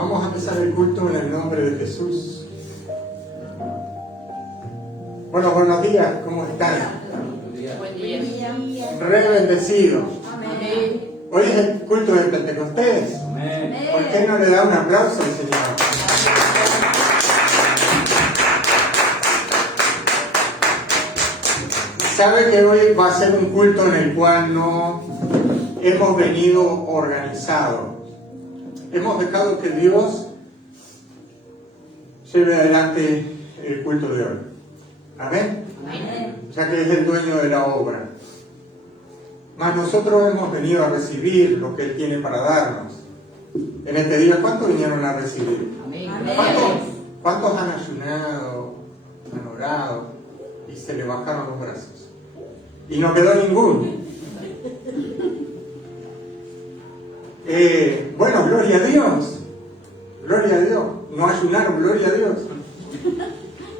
Vamos a empezar el culto en el nombre de Jesús. Bueno, buenos días, ¿cómo están? Buen día. Re bendecidos. Amén. Hoy es el culto de Pentecostés. Amén. ¿Por qué no le da un aplauso al Señor? Sabe que hoy va a ser un culto en el cual no hemos venido organizados. Hemos dejado que Dios lleve adelante el culto de hoy. Amén. Ya que es el dueño de la obra. Mas nosotros hemos venido a recibir lo que Él tiene para darnos. En este día, ¿cuántos vinieron a recibir? Amén. ¿Cuántos han ayunado, han orado y se le bajaron los brazos? Y no quedó ninguno. Bueno, gloria a Dios. Gloria a Dios. No ayunaron, gloria a Dios.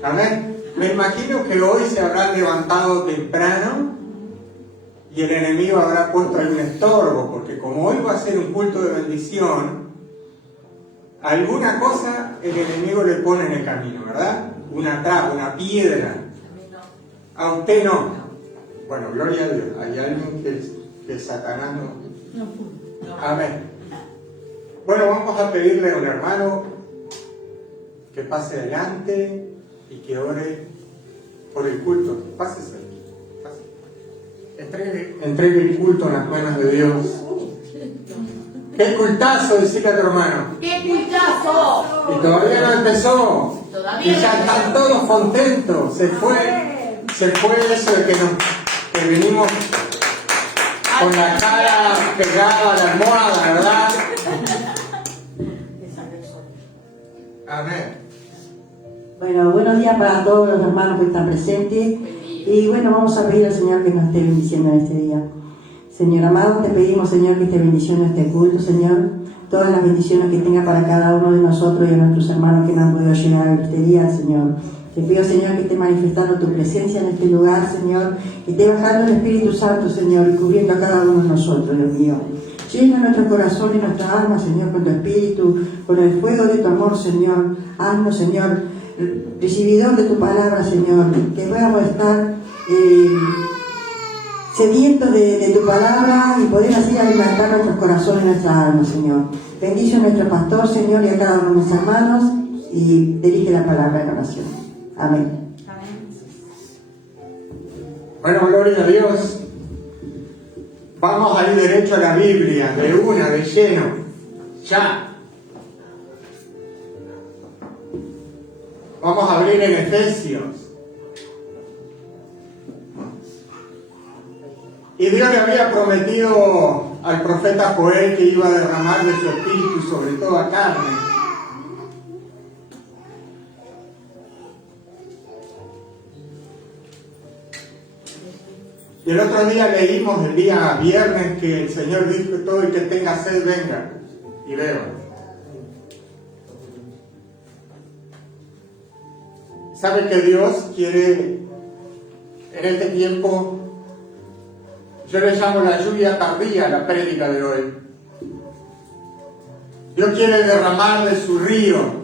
Amén. Me imagino que hoy se habrán levantado temprano y el enemigo habrá puesto ahí un estorbo, porque como hoy va a ser un culto de bendición, alguna cosa el enemigo le pone en el camino, ¿verdad? Una traba, una piedra. A usted no. Bueno, gloria a Dios. Hay alguien que Satanás no. Amén. Bueno, vamos a pedirle a un hermano que pase adelante y que ore por el culto. Pásese. Entregue el culto en las manos de Dios. ¡Qué cultazo! Decirle a tu hermano. ¡Qué cultazo! Y todavía no empezó. Todavía Y ya no. están todos contentos. Se fue eso de que venimos con la cara pegada a la almohada, ¿verdad? Amén. Bueno, buenos días para todos los hermanos que están presentes. Y bueno, vamos a pedir al Señor que nos esté bendiciendo en este día. Señor amado, te pedimos, Señor, que esté bendiciendo este culto, Señor. Todas las bendiciones que tenga para cada uno de nosotros y a nuestros hermanos que no han podido llegar a este día, Señor. Te pido, Señor, que esté manifestando tu presencia en este lugar, Señor. Que esté bajando el Espíritu Santo, Señor, y cubriendo a cada uno de nosotros, Dios mío. Llena nuestro corazón y nuestra alma, Señor, con tu Espíritu, con el fuego de tu amor, Señor. Haznos, Señor, recibidor de tu palabra, Señor. Que podamos estar sedientos de tu palabra y poder así alimentar nuestros corazones y nuestra alma, Señor. Bendice a nuestro pastor, Señor, y a cada uno de mis hermanos y dirige la palabra en oración. Amén. Bueno, gloria a Dios. Vamos a ir derecho a la Biblia, de lleno, ya. Vamos a abrir en Efesios. Y Dios le había prometido al profeta Joel que iba a derramar de su espíritu sobre toda carne. Y el otro día leímos, el día viernes, que el Señor dijo: todo el que tenga sed, venga y beba. ¿Sabe que Dios quiere en este tiempo? Yo le llamo la lluvia tardía a la prédica de hoy. Dios quiere derramar de su río.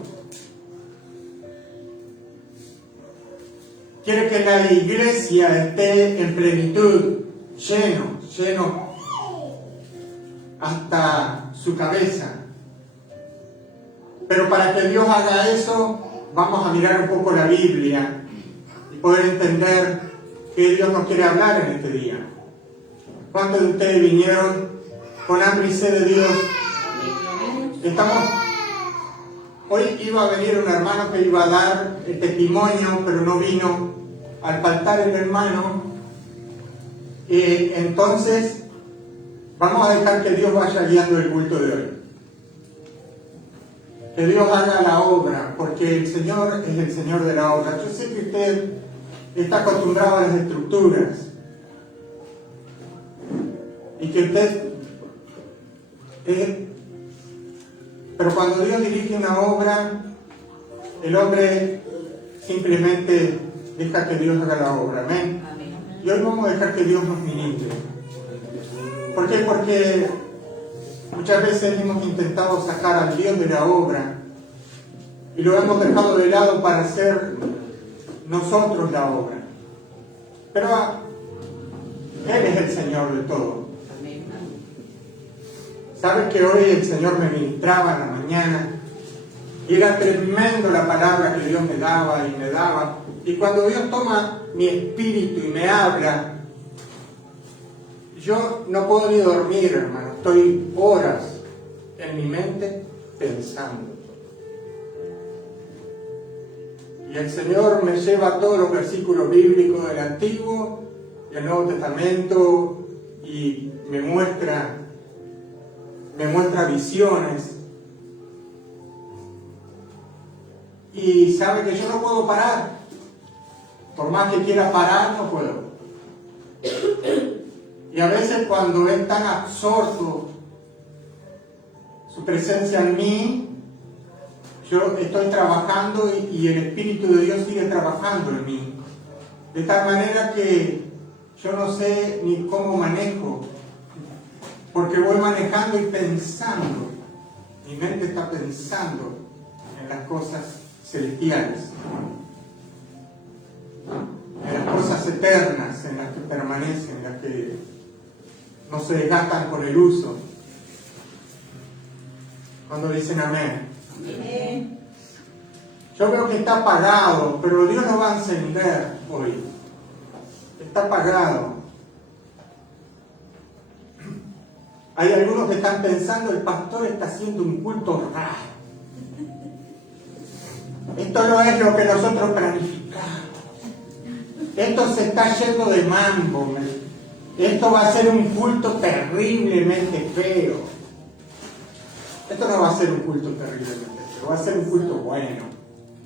Quiere que la iglesia esté en plenitud, lleno hasta su cabeza. Pero para que Dios haga eso, vamos a mirar un poco la Biblia y poder entender que Dios nos quiere hablar en este día. ¿Cuántos de ustedes vinieron con hambre y sed de Dios? Hoy iba a venir un hermano que iba a dar el testimonio, pero no vino. Al faltar el hermano, entonces vamos a dejar que Dios vaya guiando el culto de hoy. Que Dios haga la obra, porque el Señor es el Señor de la obra. Yo sé que usted está acostumbrado a las estructuras y que usted pero cuando Dios dirige una obra, el hombre simplemente deja que Dios haga la obra. Amén. Y hoy vamos a dejar que Dios nos ministre. ¿Por qué? Porque Muchas veces hemos intentado sacar al Dios de la obra y lo hemos dejado de lado para hacer nosotros la obra. Pero Él es el Señor de todo. ¿Sabes que hoy el Señor me ministraba en la mañana? Y era tremendo la palabra que Dios me daba y me daba. Y cuando Dios toma mi espíritu y me habla, yo no puedo ni dormir, hermano. Estoy horas en mi mente pensando. Y el Señor me lleva a todos los versículos bíblicos del Antiguo y el Nuevo Testamento y me muestra visiones. Y sabe que yo no puedo parar. Por más que quiera parar, no puedo. Y a veces cuando es tan absorto su presencia en mí, yo estoy trabajando y el Espíritu de Dios sigue trabajando en mí. De tal manera que yo no sé ni cómo manejo, porque voy manejando y pensando. Mi mente está pensando en las cosas celestiales, en las cosas eternas, en las que permanecen, en las que no se desgastan por el uso. Cuando dicen amén. Amén. Yo veo que está apagado, pero Dios lo va a encender hoy. Está apagado. Hay algunos que están pensando, el pastor está haciendo un culto raro. Esto no es lo que nosotros planificamos. Esto se está yendo de mambo. Esto va a ser un culto terriblemente feo. Esto no va a ser un culto terriblemente feo, va a ser un culto bueno.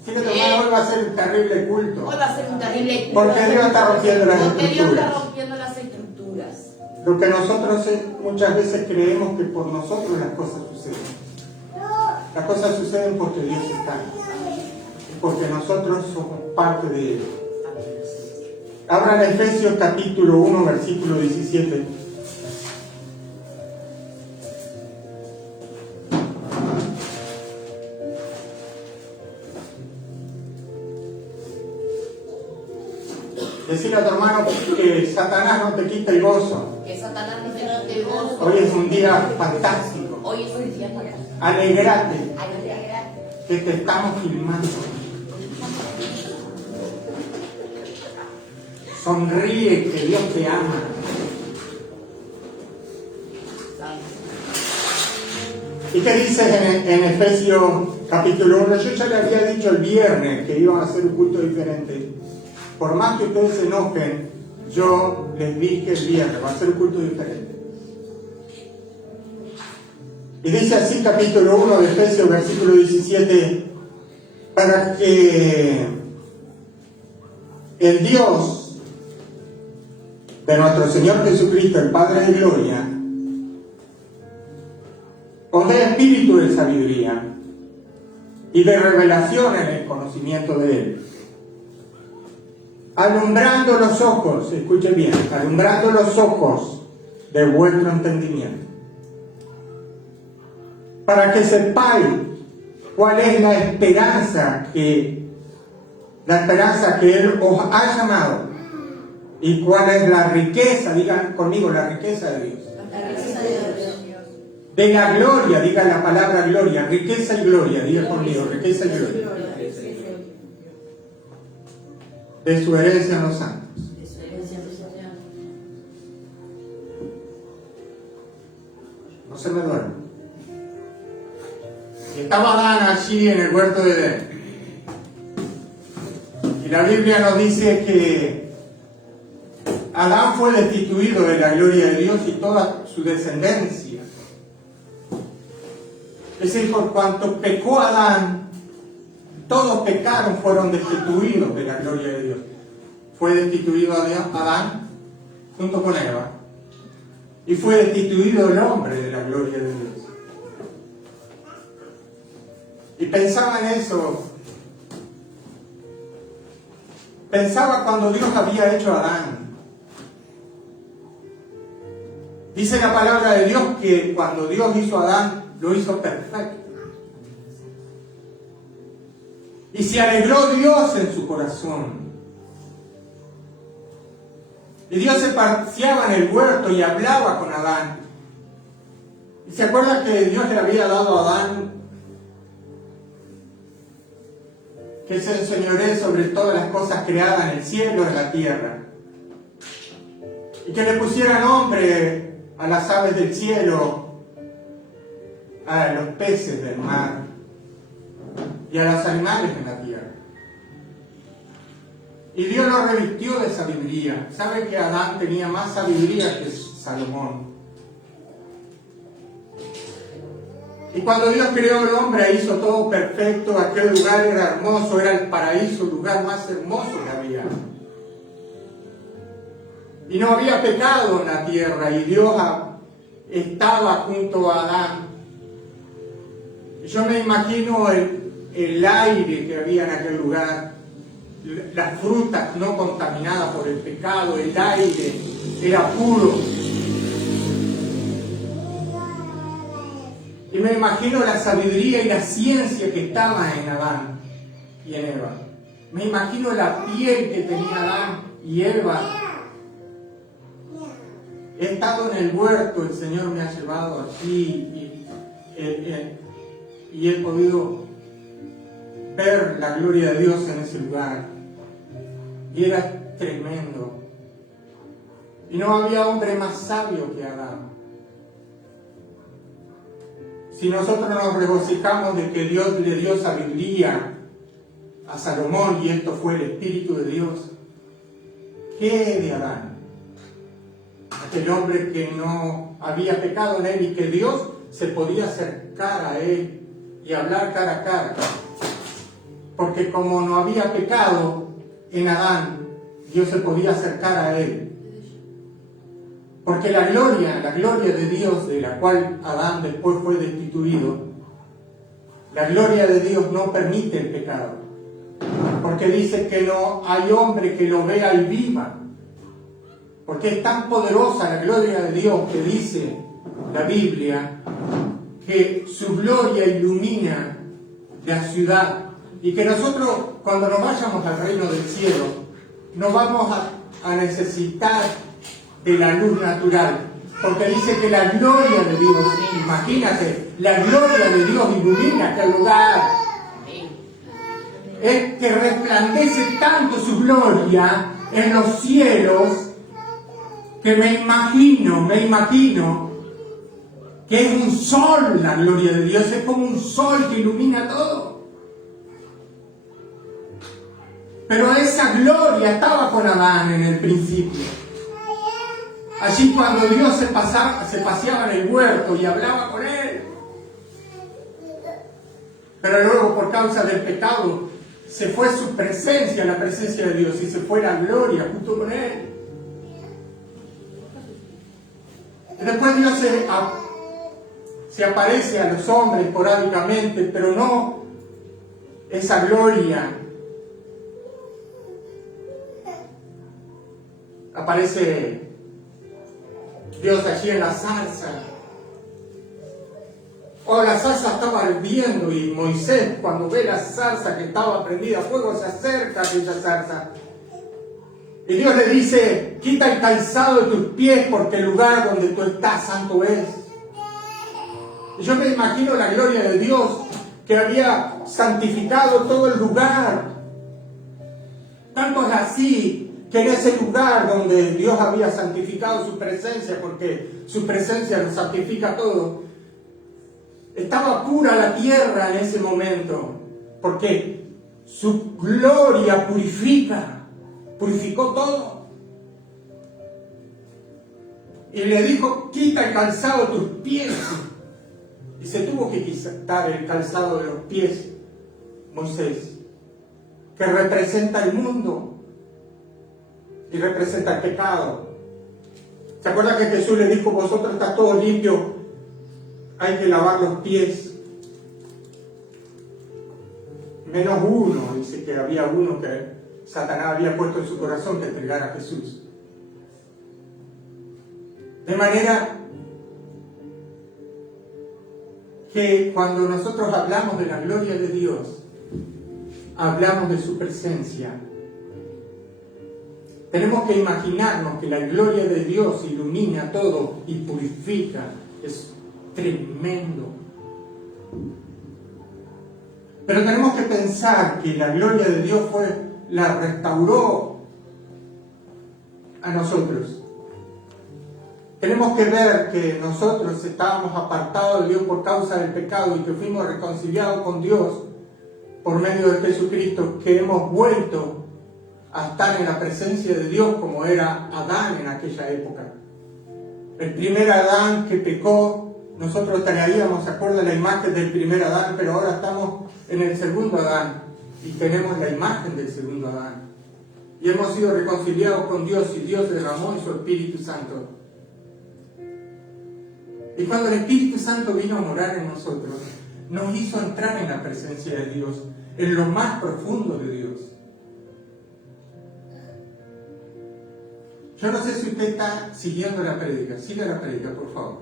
Así que hoy va a ser un terrible culto. Hoy va a ser un terrible culto. Porque Dios está rompiendo las Porque Dios estructuras. está rompiendo las estructuras. Lo que nosotros muchas veces creemos que por nosotros las cosas suceden. Las cosas suceden porque Dios está. Porque nosotros somos parte de Él. Abran Efesios capítulo 1, versículo 17. Decirle a tu hermano que Satanás no te quita el gozo. Que Satanás no te quite el gozo. Hoy es un día fantástico. Hoy es un día fantástico. Alegrate Alegrate. que te estamos filmando. Sonríe que Dios te ama. ¿Y qué dices en Efesios capítulo 1? Yo ya le había dicho el viernes que iban a hacer un culto diferente. Por más que ustedes se enojen, yo les dije el viernes, va a ser un culto diferente. Y dice así capítulo 1 de Efesios, versículo 17, para que el Dios de nuestro Señor Jesucristo, el Padre de Gloria, os dé espíritu de sabiduría y de revelación en el conocimiento de Él, alumbrando los ojos, escuchen bien, alumbrando los ojos de vuestro entendimiento, para que sepáis cuál es la esperanza que Él os ha llamado y cuál es la riqueza, digan conmigo, la riqueza de Dios. La riqueza de Dios. De la gloria, digan la palabra gloria, riqueza y gloria, digan conmigo, riqueza y gloria. De su herencia en los santos. No se me duerme. Y estaba Adán allí en el huerto de Edén. Y la Biblia nos dice que Adán fue destituido de la gloria de Dios y toda su descendencia. Es decir, por cuanto pecó Adán, todos pecaron, fueron destituidos de la gloria de Dios. Fue destituido Adán junto con Eva. Y fue destituido el hombre de la gloria de Dios. Y pensaba en eso. Pensaba cuando Dios había hecho a Adán. Dice la palabra de Dios que cuando Dios hizo a Adán, lo hizo perfecto. Y se alegró Dios en su corazón. Y Dios se paseaba en el huerto y hablaba con Adán. ¿Y se acuerdan que Dios le había dado a Adán que se enseñoree sobre todas las cosas creadas en el cielo y en la tierra? Y que le pusiera nombre a las aves del cielo, a los peces del mar y a los animales en la tierra. Y Dios lo revistió de sabiduría. ¿Sabe que Adán tenía más sabiduría que Salomón? Y cuando Dios creó al hombre, hizo todo perfecto. Aquel lugar era hermoso, era el paraíso, el lugar más hermoso que había. Y no había pecado en la tierra, y Dios estaba junto a Adán. Yo me imagino el aire que había en aquel lugar, las frutas no contaminadas por el pecado, el aire era puro. Y me imagino la sabiduría y la ciencia que estaba en Adán y en Eva. Me imagino la piel que tenía Adán y Eva. He estado en el huerto, el Señor me ha llevado aquí y he podido ver la gloria de Dios en ese lugar. Y era tremendo. Y no había hombre más sabio que Adán. Si nosotros nos regocijamos de que Dios le dio sabiduría a Salomón y esto fue el Espíritu de Dios, ¿qué de Adán? Aquel hombre que no había pecado en él y que Dios se podía acercar a él y hablar cara a cara. Porque como no había pecado en Adán, Dios se podía acercar a él. Porque la gloria de Dios, de la cual Adán después fue destituido, la gloria de Dios no permite el pecado. Porque dice que no hay hombre que lo vea y viva. Porque es tan poderosa la gloria de Dios que dice la Biblia que su gloria ilumina la ciudad. Y que nosotros, cuando nos vayamos al reino del cielo, no vamos a necesitar de la luz natural. Porque dice que la gloria de Dios, imagínate, la gloria de Dios ilumina aquel lugar. Es que resplandece tanto su gloria en los cielos que me imagino que es un sol la gloria de Dios, es como un sol que ilumina todo. Pero esa gloria estaba con Adán en el principio. Allí cuando Dios se paseaba en el huerto y hablaba con él. Pero luego por causa del pecado se fue su presencia, la presencia de Dios, y se fue la gloria junto con él. Y después Dios se aparece a los hombres esporádicamente, pero no esa gloria. Aparece Dios allí en la zarza. La zarza estaba ardiendo y Moisés, cuando ve la zarza que estaba prendida a fuego, se acerca a aquella zarza. Y Dios le dice: quita el calzado de tus pies porque el lugar donde tú estás santo es. Y yo me imagino la gloria de Dios que había santificado todo el lugar. Tanto es así que en ese lugar donde Dios había santificado su presencia, porque su presencia lo santifica todo, estaba pura la tierra en ese momento, porque su gloria purificó todo. Y le dijo: quita el calzado de tus pies. Y se tuvo que quitar el calzado de los pies Moisés, que representa el mundo y representa el pecado. ¿Se acuerdan que Jesús le dijo: vosotros está todo limpio, hay que lavar los pies? Menos uno, dice que había uno que Satanás había puesto en su corazón que entregara a Jesús. De manera que cuando nosotros hablamos de la gloria de Dios, hablamos de su presencia. Tenemos que imaginarnos que la gloria de Dios ilumina todo y purifica. Es tremendo. Pero tenemos que pensar que la gloria de Dios la restauró a nosotros. Tenemos que ver que nosotros estábamos apartados de Dios por causa del pecado y que fuimos reconciliados con Dios por medio de Jesucristo, que hemos vuelto a estar en la presencia de Dios como era Adán en aquella época. El primer Adán que pecó, nosotros traíamos, ¿se acuerdan la imagen del primer Adán? Pero ahora estamos en el segundo Adán y tenemos la imagen del segundo Adán. Y hemos sido reconciliados con Dios y Dios derramó en su Espíritu Santo. Y cuando el Espíritu Santo vino a morar en nosotros, nos hizo entrar en la presencia de Dios, en lo más profundo de Dios. Yo no sé si usted está siguiendo la prédica. Siga la prédica, por favor.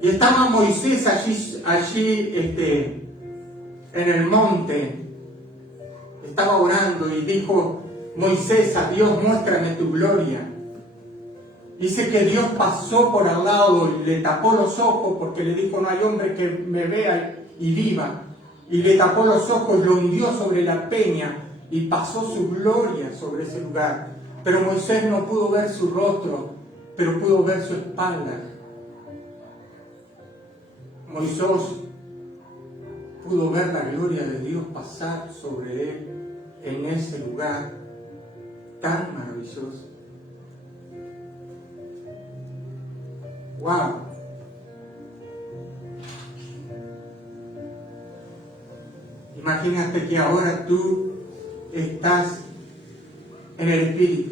Y estaba Moisés allí en el monte. Estaba orando y dijo Moisés a Dios: muéstrame tu gloria. Dice que Dios pasó por al lado y le tapó los ojos porque le dijo: no hay hombre que me vea y viva. Y le tapó los ojos, lo hundió sobre la peña y pasó su gloria sobre ese lugar. Pero Moisés no pudo ver su rostro, pero pudo ver su espalda. Moisés pudo ver la gloria de Dios pasar sobre él en ese lugar tan maravilloso. ¡Wow! Imagínate que ahora tú estás en el Espíritu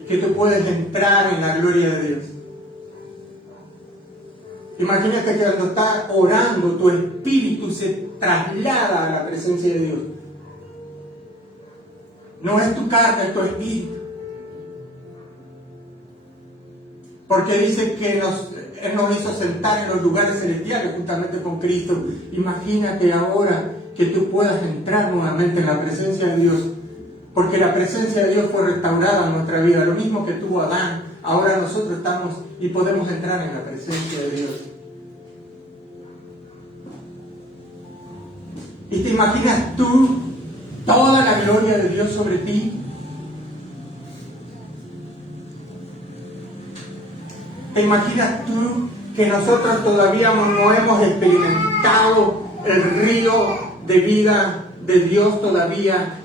y que tú puedes entrar en la gloria de Dios. Imagínate que cuando estás orando, tu espíritu se traslada a la presencia de Dios. No es tu carne, es tu espíritu. Porque dice que Él nos hizo sentar en los lugares celestiales juntamente con Cristo. Imagínate ahora que tú puedas entrar nuevamente en la presencia de Dios. Porque la presencia de Dios fue restaurada en nuestra vida. Lo mismo que tuvo Adán. Ahora nosotros estamos y podemos entrar en la presencia de Dios. ¿Y te imaginas tú toda la gloria de Dios sobre ti? ¿Te imaginas tú que nosotros todavía no hemos experimentado el río de vida de Dios todavía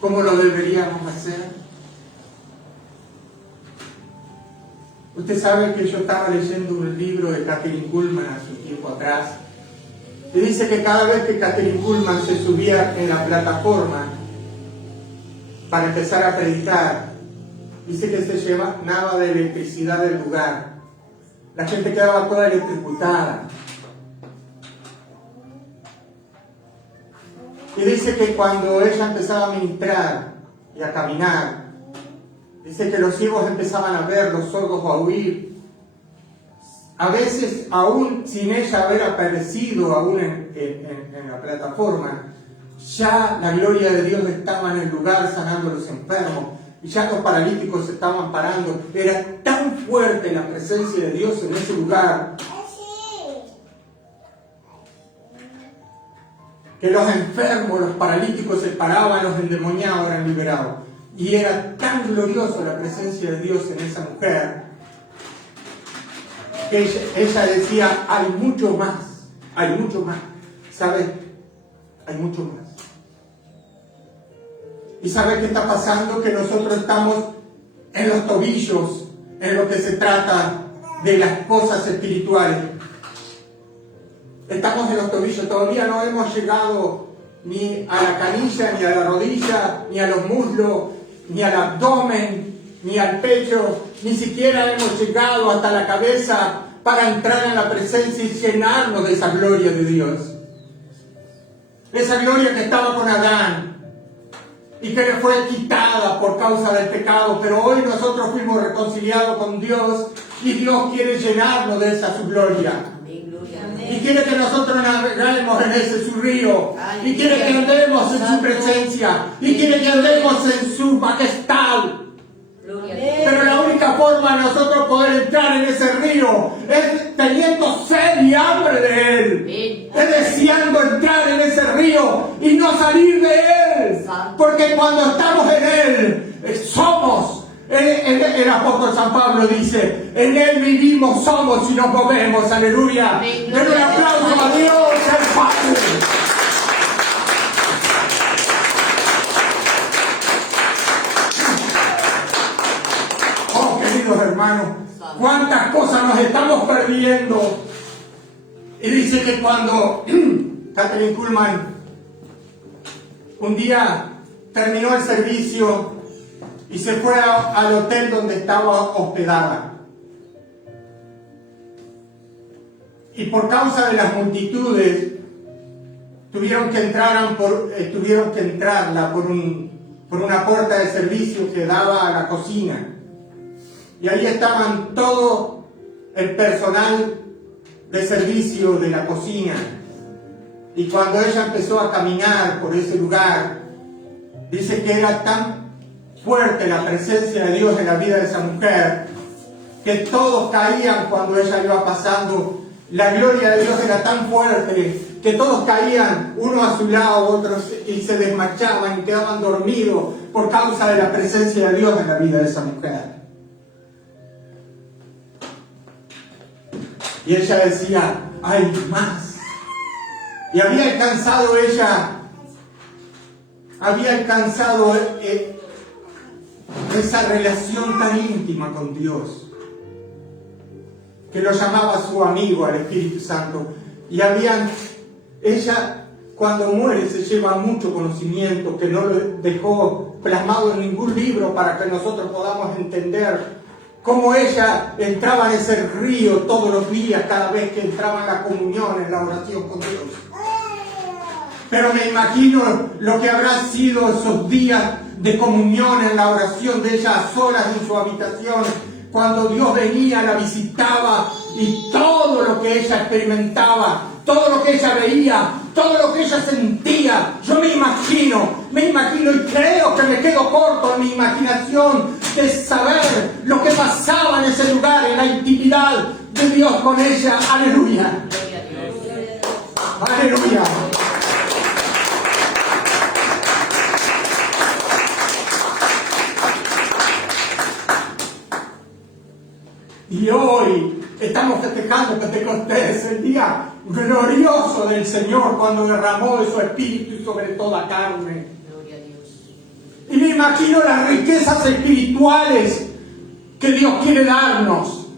como lo deberíamos hacer? Usted sabe que yo estaba leyendo un libro de Kathryn Kuhlman hace un tiempo atrás y dice que cada vez que Kathryn Kuhlman se subía en la plataforma para empezar a predicar, dice que se llenaba de electricidad del lugar. La gente quedaba toda electrocutada. Y dice que cuando ella empezaba a ministrar y a caminar, dice que los ciegos empezaban a ver, los sordos a oír. A veces, aún sin ella haber aparecido aún en la plataforma, ya la gloria de Dios estaba en el lugar sanando a los enfermos. Y ya los paralíticos se estaban parando. Era tan fuerte la presencia de Dios en ese lugar que los enfermos, los paralíticos se paraban, los endemoniados eran liberados. Y era tan gloriosa la presencia de Dios en esa mujer que ella decía: hay mucho más, hay mucho más. ¿Sabes? Hay mucho más. ¿Y sabe qué está pasando? Que nosotros estamos en los tobillos en lo que se trata de las cosas espirituales. Estamos en los tobillos, todavía no hemos llegado ni a la canilla, ni a la rodilla, ni a los muslos, ni al abdomen, ni al pecho, ni siquiera hemos llegado hasta la cabeza para entrar en la presencia y llenarnos de esa gloria de Dios. Esa gloria que estaba con Adán y que le fue quitada por causa del pecado, pero hoy nosotros fuimos reconciliados con Dios Y Dios quiere llenarnos de esa su gloria. Amén, gloria. Y quiere que nosotros navegamos en ese su río. Y quiere que andemos en su presencia. Y quiere que andemos en su majestad. Gloria. Pero la única forma de nosotros poder entrar en ese río es teniendo sed y hambre de Él. Es deseando entrar en ese río y no salir de Él. Porque cuando estamos en Él, somos. El apóstol San Pablo dice, en Él vivimos, somos y nos movemos. Aleluya. Den un aplauso a Dios, el Padre. Oh, queridos hermanos, cuántas cosas nos estamos perdiendo. Y dice que cuando Kathryn Kuhlman un día terminó el servicio y se fue al hotel donde estaba hospedada. Y por causa de las multitudes, tuvieron que entrarla por una puerta de servicio que daba a la cocina. Y ahí estaban todo el personal de servicio de la cocina. Y cuando ella empezó a caminar por ese lugar, dice que era tan fuerte la presencia de Dios en la vida de esa mujer, que todos caían cuando ella iba pasando. La gloria de Dios era tan fuerte que todos caían, uno a su lado, otros, y se desmayaban y quedaban dormidos por causa de la presencia de Dios en la vida de esa mujer. Y ella decía, hay más. Y había alcanzado esa relación tan íntima con Dios, que lo llamaba su amigo, al Espíritu Santo. Y ella cuando muere se lleva mucho conocimiento que no lo dejó plasmado en ningún libro para que nosotros podamos entender cómo ella entraba en ese río todos los días, cada vez que entraba en la comunión, en la oración con Dios. Pero me imagino lo que habrá sido esos días de comunión en la oración de ella a solas en su habitación, cuando Dios venía, la visitaba, y todo lo que ella experimentaba, todo lo que ella veía, todo lo que ella sentía. Yo me imagino y creo que me quedo corto en mi imaginación de saber lo que pasaba en ese lugar, en la intimidad de Dios con ella. Aleluya. Aleluya. Y hoy estamos festejando Pentecostés, el día glorioso del Señor, cuando derramó de su Espíritu sobre toda carne. Gloria a Dios. Y me imagino las riquezas espirituales que Dios quiere darnos.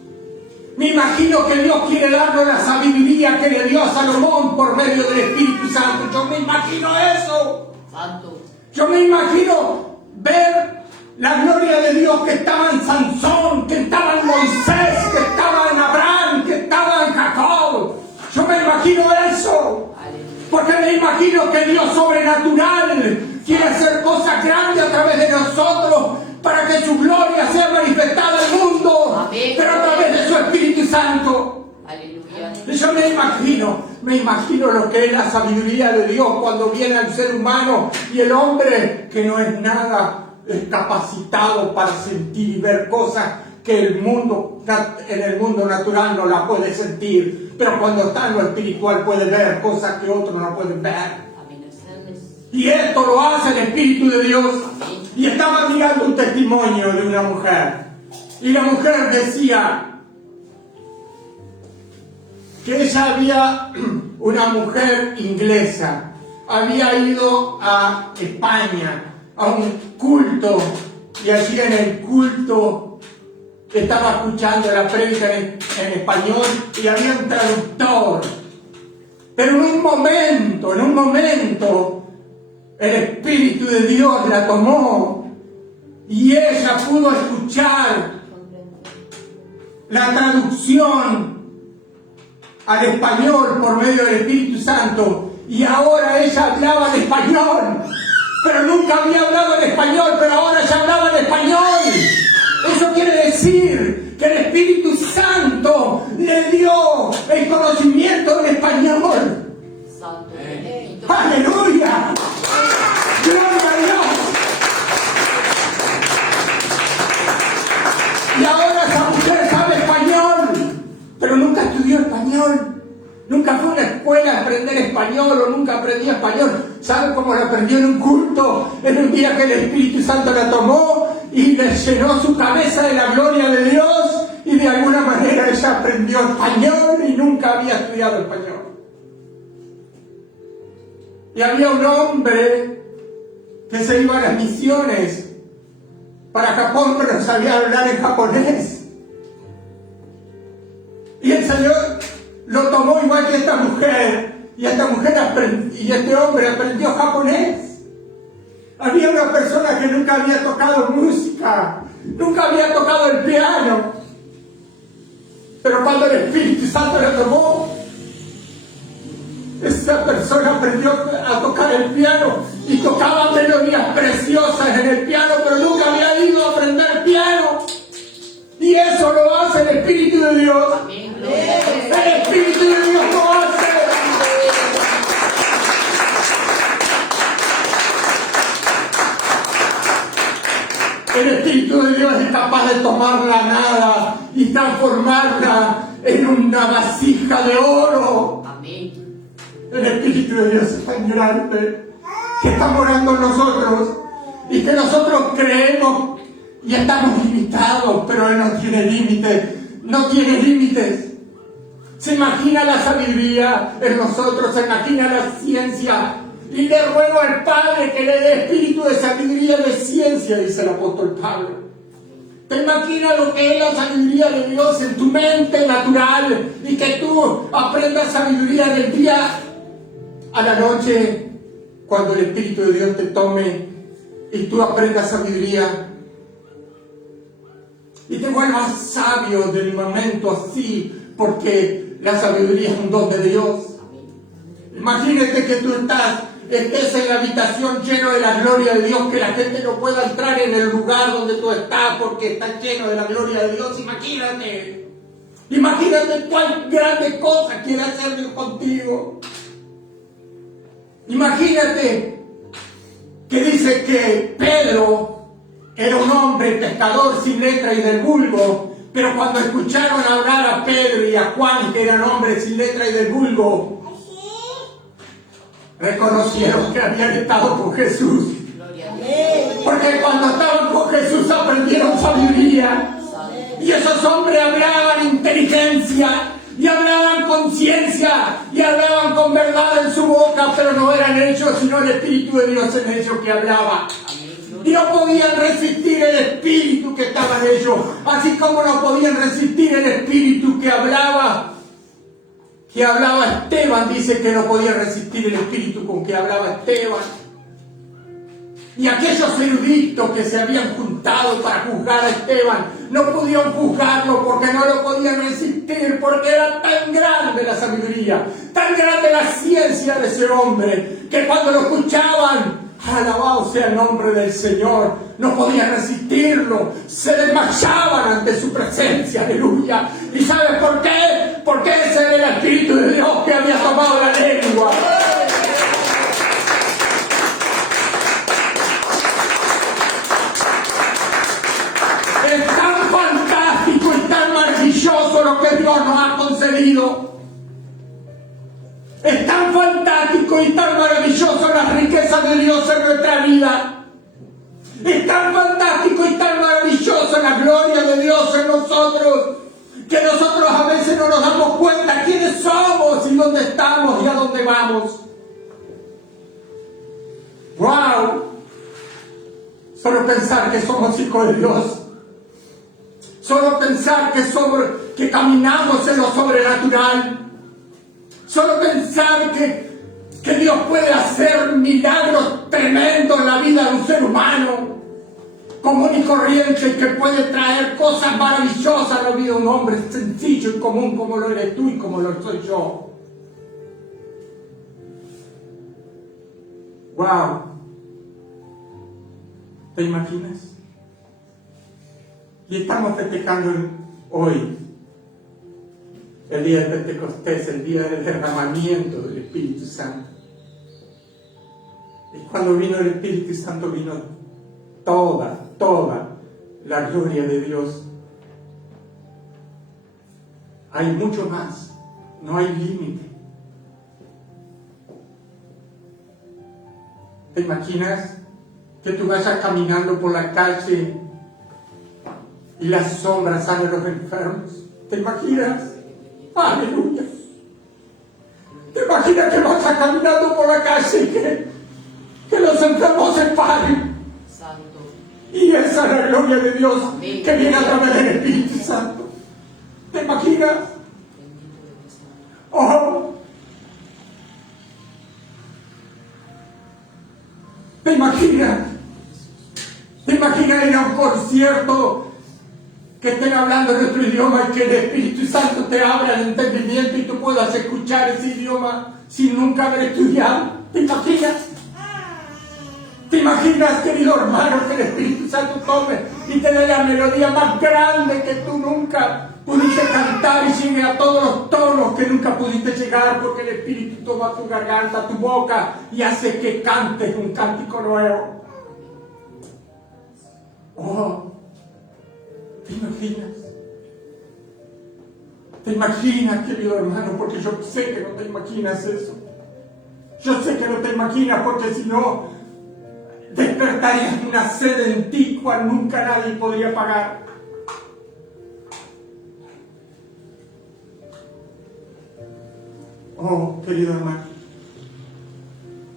Me imagino que Dios quiere darnos la sabiduría que le dio a Salomón por medio del Espíritu Santo. Yo me imagino eso. Santo. Yo me imagino ver la gloria de Dios que estaba en Sansón, que estaba en Moisés, que estaba en Abraham, que estaba en Jacob. Yo me imagino eso. Porque me imagino que Dios sobrenatural quiere hacer cosas grandes a través de nosotros para que su gloria sea manifestada al mundo. Amén. Pero a través de su Espíritu Santo. Aleluya. Y yo me imagino lo que es la sabiduría de Dios cuando viene al ser humano y el hombre que no es nada capacitado para sentir y ver cosas que en el mundo natural no la puede sentir, pero cuando está en lo espiritual puede ver cosas que otros no pueden ver. Amén. Y esto lo hace el Espíritu de Dios. Y estaba mirando un testimonio de una mujer, y la mujer decía que ella había, una mujer inglesa, había ido a España a un culto, y allí en el culto estaba escuchando la prédica en español y había un traductor. Pero en un momento, el Espíritu de Dios la tomó y ella pudo escuchar la traducción al español por medio del Espíritu Santo, y ahora ella hablaba en español. Pero nunca había hablado en español, pero ahora ya hablaba en español. Eso quiere decir que el Espíritu estudió español. Nunca fue a una escuela a aprender español o nunca aprendió español. ¿Sabe cómo lo aprendió en un culto? En un día que el Espíritu Santo la tomó y le llenó su cabeza de la gloria de Dios y de alguna manera ella aprendió español y nunca había estudiado español. Y había un hombre que se iba a las misiones para Japón, pero no sabía hablar en japonés. Y el Señor lo tomó igual que esta mujer, y este hombre aprendió japonés. Había una persona que nunca había tocado música, nunca había tocado el piano, pero cuando el Espíritu Santo lo tomó, esa persona aprendió a tocar el piano y tocaba melodías preciosas en el piano, pero nunca había ido a aprender piano. Y eso lo hace el Espíritu de Dios. El Espíritu de Dios lo hace. El Espíritu de Dios es capaz de tomar la nada y transformarla en una vasija de oro. El Espíritu de Dios es tan grande que está morando en nosotros y que nosotros creemos y estamos limitados, pero Él no tiene límites, no tiene límites. Se imagina la sabiduría en nosotros, se imagina la ciencia. Y le ruego al Padre que le dé espíritu de sabiduría, de ciencia, dice el apóstol Pablo. Te imaginas lo que es la sabiduría de Dios en tu mente natural y que tú aprendas sabiduría del día a la noche, cuando el Espíritu de Dios te tome y tú aprendas sabiduría y te vuelvas sabio del momento así, porque la sabiduría es un don de Dios. Imagínate que tú estés en la habitación lleno de la gloria de Dios, que la gente no pueda entrar en el lugar donde tú estás porque está lleno de la gloria de Dios. Imagínate cuál grande cosa quiere hacer Dios contigo. Imagínate que dice que Pedro era un hombre pescador sin letra y del vulgo, pero cuando escucharon hablar a Pedro y a Juan, que eran hombres sin letra y del vulgo, reconocieron que habían estado con Jesús. Porque cuando estaban con Jesús aprendieron sabiduría. Y esos hombres hablaban inteligencia, y hablaban conciencia, y hablaban con verdad en su boca, pero no eran ellos, sino el Espíritu de Dios en ellos que hablaba. Y no podían resistir el Espíritu que estaba en ellos, así como no podían resistir el Espíritu que hablaba Esteban. Dice que no podía resistir el Espíritu con que hablaba Esteban. Y aquellos eruditos que se habían juntado para juzgar a Esteban no pudieron juzgarlo porque no lo podían resistir, porque era tan grande la sabiduría, tan grande la ciencia de ese hombre, que cuando lo escuchaban, alabado sea el nombre del Señor, no podían resistirlo, se desmayaban ante su presencia, aleluya. ¿Y sabes por qué? Porque ese era el Espíritu de Dios que había tomado la lengua. Es tan fantástico y tan maravilloso lo que Dios nos ha concedido. Es tan fantástico y tan maravilloso las riquezas de Dios en nuestra vida. Es tan fantástico y tan maravilloso la gloria de Dios en nosotros, que nosotros a veces no nos damos cuenta quiénes somos y dónde estamos y a dónde vamos. ¡Wow! Solo pensar que somos hijos de Dios. Solo pensar que caminamos en lo sobrenatural. Solo pensar que Dios puede hacer milagros tremendos en la vida de un ser humano común y corriente, y que puede traer cosas maravillosas a la vida de un hombre sencillo y común como lo eres tú y como lo soy yo. ¡Wow! ¿Te imaginas? Y estamos festejando hoy el día de Pentecostés, el día del derramamiento del Espíritu Santo. Y cuando vino el Espíritu Santo, vino toda la gloria de Dios. hay mucho más, no hay límite. ¿Te imaginas que tú vayas caminando por la calle y las sombras salen los enfermos? ¿Te imaginas? ¡Aleluya! ¿Te imaginas que vas caminando por la calle y que los enfermos se paren? Santo. Y esa es la gloria de Dios Amén. que viene a través del Espíritu Santo. ¿Te imaginas? ¡Oh! ¿Te imaginas? ¿Te imaginas ir a un concierto que estén hablando nuestro idioma y que el Espíritu Santo te abra el entendimiento y tú puedas escuchar ese idioma sin nunca haber estudiado? ¿Te imaginas? ¿Te imaginas, querido hermano, que el Espíritu Santo tome y te dé la melodía más grande que tú nunca pudiste cantar y llegue a todos los tonos que nunca pudiste llegar, porque el Espíritu toma tu garganta, tu boca y hace que cantes un cántico nuevo? Oh, ¿te imaginas? ¿Te imaginas, querido hermano? Porque yo sé que no te imaginas eso. Yo sé que no te imaginas, porque si no, despertarías una sed en ti cual nunca nadie podría pagar. Oh, querido hermano,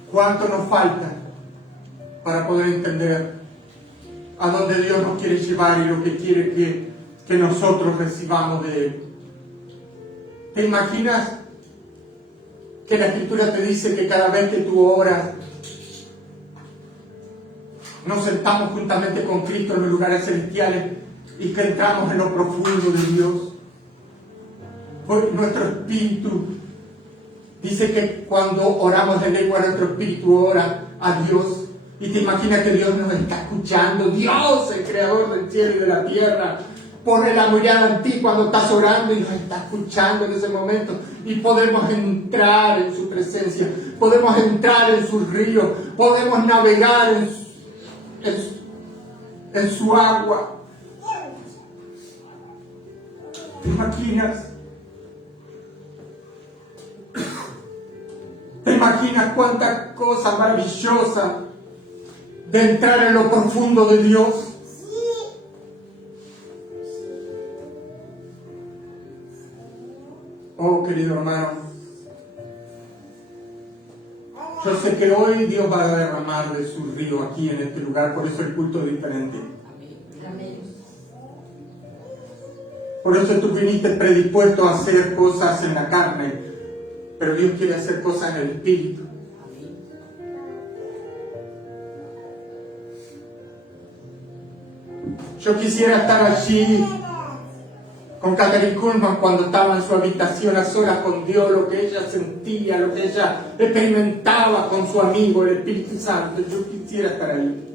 ¿cuánto nos falta para poder entender a dónde Dios nos quiere llevar y lo que quiere que nosotros recibamos de Él? ¿Te imaginas que la Escritura te dice que cada vez que tú oras, nos sentamos juntamente con Cristo en los lugares celestiales y que entramos en lo profundo de Dios? Porque nuestro espíritu dice que cuando oramos en lengua, nuestro espíritu ora a Dios. Y te imaginas que Dios nos está escuchando. Dios, el creador del cielo y de la tierra, pone la mirada en ti cuando estás orando y nos está escuchando en ese momento. Y podemos entrar en su presencia, podemos entrar en sus ríos, podemos navegar en su agua. ¿Te imaginas? ¿Te imaginas cuánta cosa maravillosa de entrar en lo profundo de Dios? Oh, querido hermano, yo sé que hoy Dios va a derramar de su río aquí en este lugar, por eso el culto es diferente. Amén. Por eso tú viniste predispuesto a hacer cosas en la carne, pero Dios quiere hacer cosas en el Espíritu. Yo quisiera estar allí con Catherine Kuhlman cuando estaba en su habitación a solas con Dios, lo que ella sentía, lo que ella experimentaba con su amigo, el Espíritu Santo. Yo quisiera estar ahí.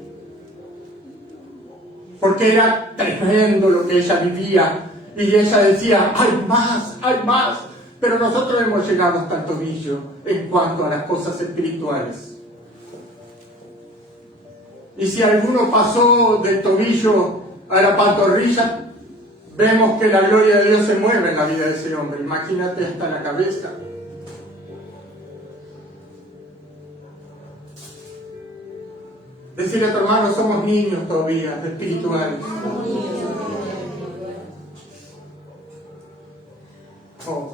Porque era tremendo lo que ella vivía. Y ella decía, hay más. Pero nosotros hemos llegado hasta el tobillo en cuanto a las cosas espirituales. Y si alguno pasó del tobillo a la pantorrilla, vemos que la gloria de Dios se mueve en la vida de ese hombre. Imagínate hasta la cabeza. Decirle a tu hermano, somos niños todavía, espirituales. Oh.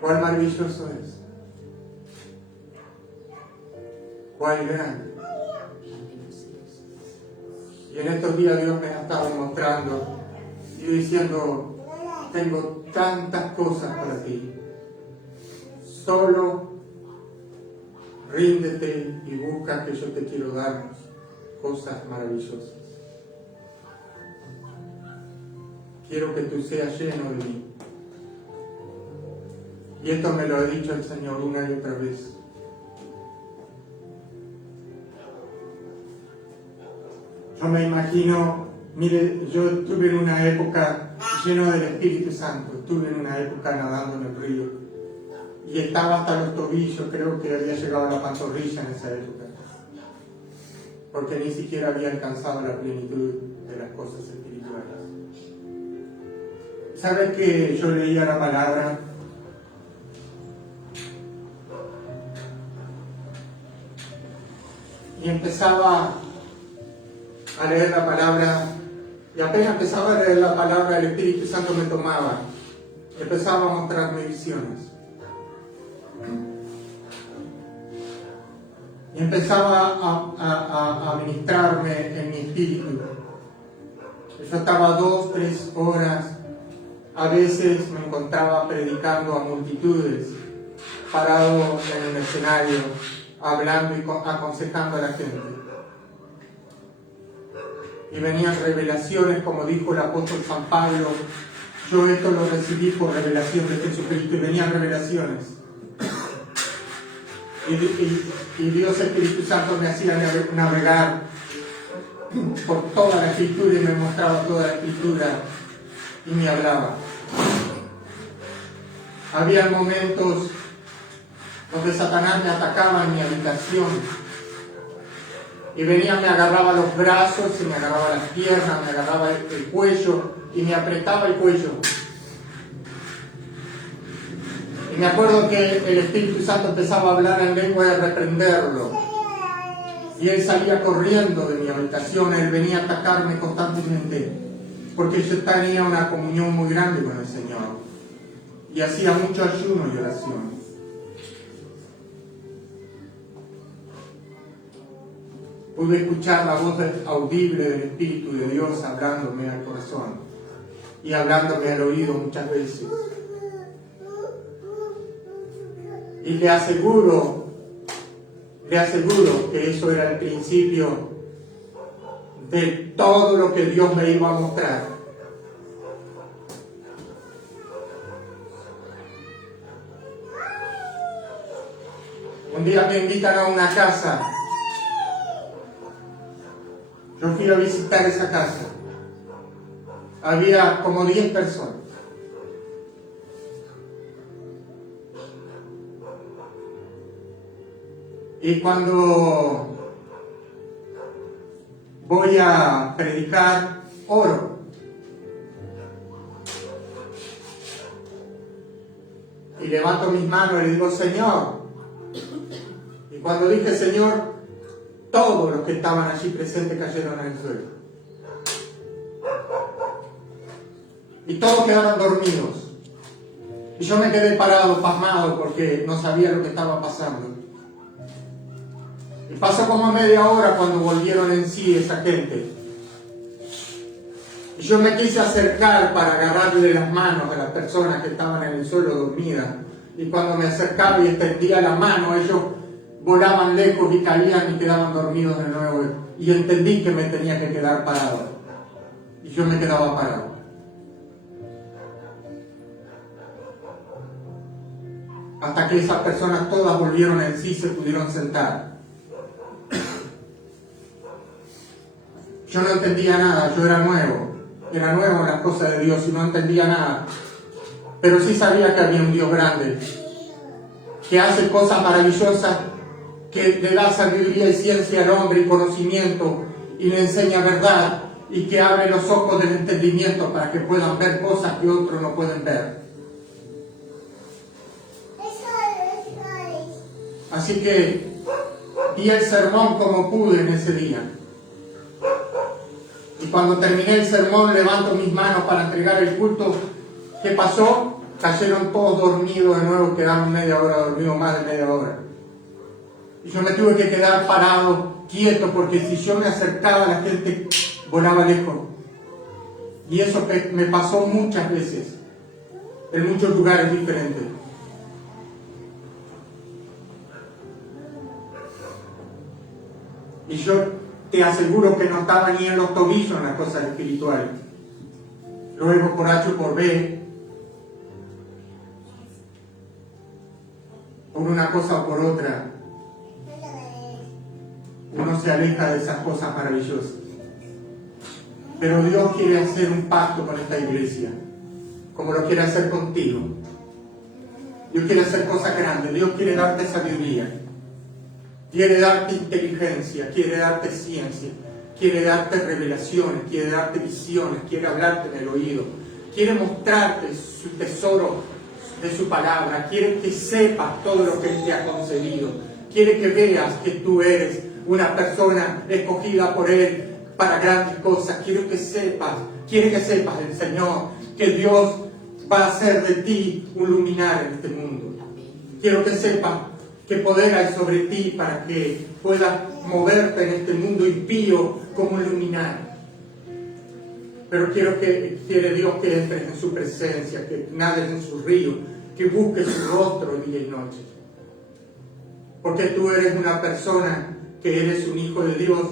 Cuán maravilloso es. Cuán grande. Y en estos días Dios me ha estado mostrando y diciendo, tengo tantas cosas para ti. Solo ríndete y busca que yo te quiero dar cosas maravillosas. Quiero que tú seas lleno de mí. Y esto me lo ha dicho el Señor una y otra vez. Yo me imagino, mire, yo estuve en una época lleno del Espíritu Santo, estuve en una época nadando en el río y estaba hasta los tobillos, creo que había llegado a la pantorrilla en esa época. porque ni siquiera había alcanzado la plenitud de las cosas espirituales. ¿Sabes que yo leía la palabra? Y empezaba a leer la palabra, y apenas empezaba a leer la palabra, el Espíritu Santo me tomaba, empezaba a mostrarme visiones. Y empezaba a ministrarme en mi espíritu. Yo estaba 2, 3 horas, a veces me encontraba predicando a multitudes, parado en un escenario, hablando y aconsejando a la gente. Y venían revelaciones, como dijo el apóstol San Pablo, yo esto lo recibí por revelación de Jesucristo, y venían revelaciones. Y Dios Espíritu Santo me hacía navegar por toda la Escritura y me mostraba toda la Escritura y me hablaba. Había momentos donde Satanás me atacaba en mi habitación y venía, me agarraba los brazos y me agarraba las piernas, me agarraba el cuello y me apretaba el cuello. Y me acuerdo que el Espíritu Santo empezaba a hablar en lengua y a reprenderlo. Y él salía corriendo de mi habitación, él venía a atacarme constantemente, porque yo tenía una comunión muy grande con el Señor. Y hacía mucho ayuno y oración. Pude escuchar la voz audible del Espíritu de Dios hablándome al corazón y hablándome al oído muchas veces. Y le aseguro que eso era el principio de todo lo que Dios me iba a mostrar. Un día me invitan a una casa. Yo fui a visitar esa casa. Había como 10 personas. Y cuando voy a predicar, oro. Y levanto mis manos y le digo, Señor. Y cuando dije Señor, todos los que estaban allí presentes cayeron en el suelo. Y todos quedaron dormidos. Y yo me quedé parado, pasmado, porque no sabía lo que estaba pasando. Y pasó como media hora cuando volvieron en sí esa gente. Y yo me quise acercar para agarrarle las manos a las personas que estaban en el suelo dormidas. Y cuando me acercaba y extendía la mano, ellos volaban lejos y caían y quedaban dormidos de nuevo. Y entendí que me tenía que quedar parado. Y yo me quedaba parado. Hasta que esas personas todas volvieron en sí y se pudieron sentar. Yo no entendía nada, yo era nuevo en las cosas de Dios y no entendía nada. Pero sí sabía que había un Dios grande, que hace cosas maravillosas, que le da sabiduría y ciencia al hombre y conocimiento, y le enseña verdad, y que abre los ojos del entendimiento para que puedan ver cosas que otros no pueden ver. Así que di el sermón como pude en ese día. Y cuando terminé el sermón, levanto mis manos para entregar el culto. ¿Qué pasó? Cayeron todos dormidos de nuevo, quedaron media hora dormidos, más de media hora. Y yo me tuve que quedar parado, quieto, porque si yo me acercaba, la gente volaba lejos. Y eso me pasó muchas veces, en muchos lugares diferentes. Y yo te aseguro que no estaba ni en los tobillos en las cosas espirituales. Luego, por H o por B, por una cosa o por otra, uno se aleja de esas cosas maravillosas. Pero Dios quiere hacer un pacto con esta iglesia, como lo quiere hacer contigo. Dios quiere hacer cosas grandes, Dios quiere darte sabiduría. Quiere darte inteligencia, quiere darte ciencia, quiere darte revelaciones, quiere darte visiones, quiere hablarte en el oído, quiere mostrarte su tesoro de su palabra, quiere que sepas todo lo que Él te ha concedido, quiere que veas que tú eres una persona escogida por Él para grandes cosas. Quiere que sepas el Señor, que Dios va a hacer de ti un luminar en este mundo. Quiero que sepas que poder hay sobre ti para que puedas moverte en este mundo impío como un luminar. Pero quiere Dios que entres en su presencia, que nades en su río, que busques su rostro día y noche. Porque tú eres una persona que eres un hijo de Dios,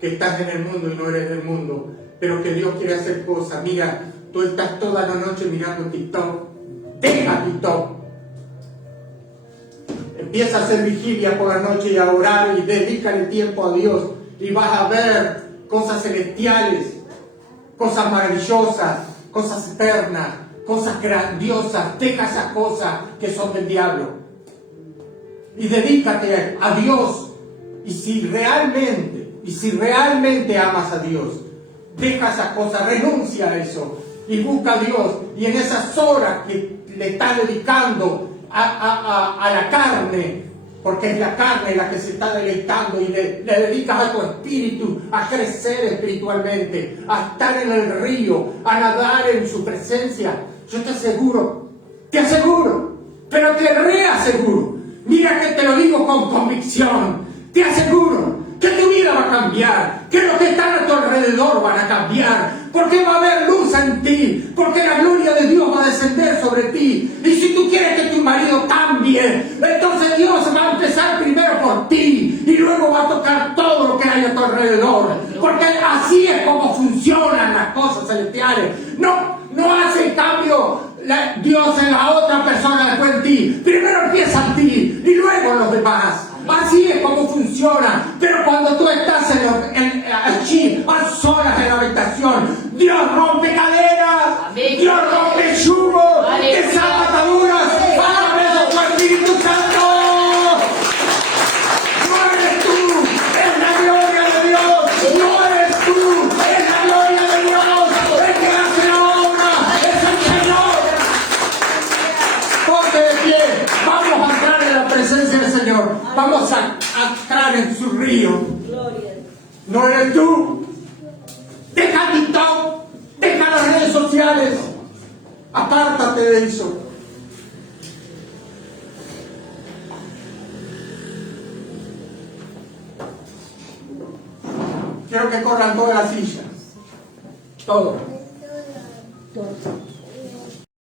que estás en el mundo y no eres del mundo, pero que Dios quiere hacer cosas. Mira, tú estás toda la noche mirando TikTok. Deja TikTok. Empieza a hacer vigilia por la noche y a orar y dedícale tiempo a Dios y vas a ver cosas celestiales, cosas maravillosas, cosas eternas, cosas grandiosas. Deja esas cosas que son del diablo y dedícate a Dios. Y si realmente amas a Dios, deja esas cosas, renuncia a eso y busca a Dios. Y en esas horas que le estás dedicando a la carne, porque es la carne la que se está deleitando, y le dedicas a tu espíritu a crecer espiritualmente, a estar en el río, a nadar en su presencia, yo te aseguro, pero te reaseguro, mira que te lo digo con convicción, te aseguro que tu vida va a cambiar, que los que están a tu alrededor van a cambiar, porque va a haber luz en ti, porque la gloria de Dios va a descender sobre ti. Y si tú quieres que tu marido cambie, entonces Dios va a empezar primero por ti y luego va a tocar todo lo que hay a tu alrededor, porque así es como funcionan las cosas celestiales. No hace cambio Dios en la otra persona después en ti, primero empieza en ti y luego en los demás. Así es como funciona. Pero cuando tú estás allí a solas en la habitación, Dios rompe cadenas. Amén. Dios rompe yugos, desata ataduras. ¡A través de tu Espíritu Santo! No eres tú, es la gloria de Dios. No eres tú, es la gloria de Dios. El que hace la obra es el Señor. Ponte de pie. Vamos a entrar en la presencia del Señor. Vamos a entrar en su río. No eres tú. Deja TikTok, deja las redes sociales, apártate de eso. Quiero que corran todas las sillas, todo.